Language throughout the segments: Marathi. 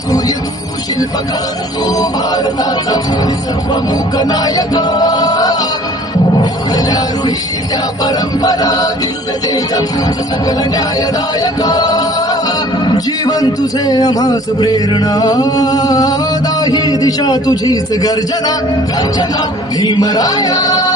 सूर्य शिल्पकार तू भारताचा सर्वमुख नायक त्या परंपरा दिव्यतेच्या सकल न्यायदायक जीवन तुझे आम्हास प्रेरणा दाही दिशा तुझीच गर्जना गर्जना भीमराया.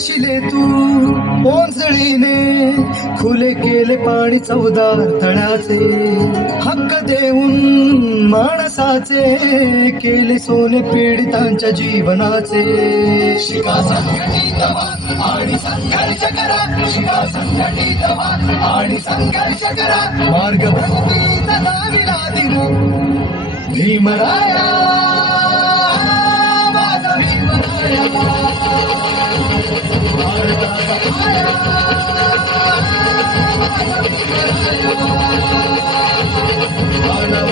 स्पर्शिले तू ओंजळीने खुले केले पाणी चौदार तळ्याचे हक्क देऊन माणसाचे केले सोने पीडितांच्या जीवनाचे. शिका संघटित व्हा आणि संघर्ष करा. शिका संघटित व्हा आणि संघर्ष करा. मार्ग दिन भीमराया माझा भीमराया. I know.